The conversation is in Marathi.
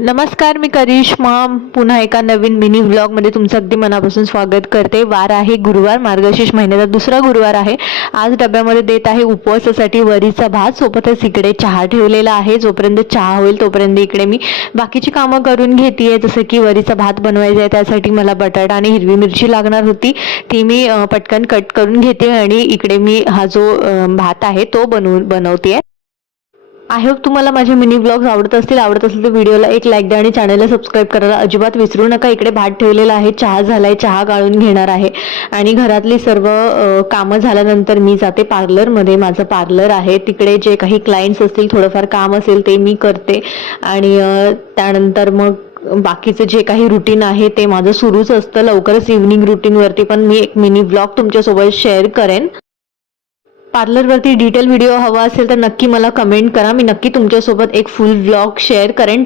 नमस्कार, मी करिश्मा पुन्हा एका नवीन मिनी व्लॉगमध्ये तुमचं अगदी मनापासून स्वागत करते. वार आहे गुरुवार, मार्गशीर्ष महिन्याचा दुसरा गुरुवार आहे. आज डब्यामध्ये देत आहे उपवासासाठी वरीचा भात, सोबतच इकडे चहा ठेवलेला आहे. जोपर्यंत चहा होईल तोपर्यंत इकडे मी बाकीची कामं करून घेते. जसं की वरीचा भात बनवायचा आहे, त्यासाठी मला बटाटा आणि हिरवी मिरची लागणार होती, ती मी पटकन कट करून घेते आणि इकडे मी हा जो भात आहे तो बनवते. आय होप तुम्हाला माझे मिनी ब्लॉग्स आवडत असेल तर व्हिडिओला एक लाईक द्या आणि चॅनलला सबस्क्राईब करायला अजिबात विसरू नका. इकडे भात ठेवलेला आहे, चहा झालाय, चहा गाळून घेणार आहे आणि घरातली सर्व कामं झाल्यानंतर मी जाते पार्लरमध्ये. माझं पार्लर आहे, तिकडे जे काही क्लायंट्स असतील, थोडंफार काम असेल ते मी करते आणि त्यानंतर मग बाकीचं जे काही रुटीन आहे ते माझं सुरूच असतं. लवकरच इव्हनिंग रुटीनवरती पण मी एक मिनी ब्लॉग तुमच्यासोबत शेअर करेन. पार्लरवरती डिटेल व्हिडिओ हवा असेल तर नक्की मला कमेंट करा, मी नक्की तुमच्यासोबत एक फुल व्लॉग शेअर करेन.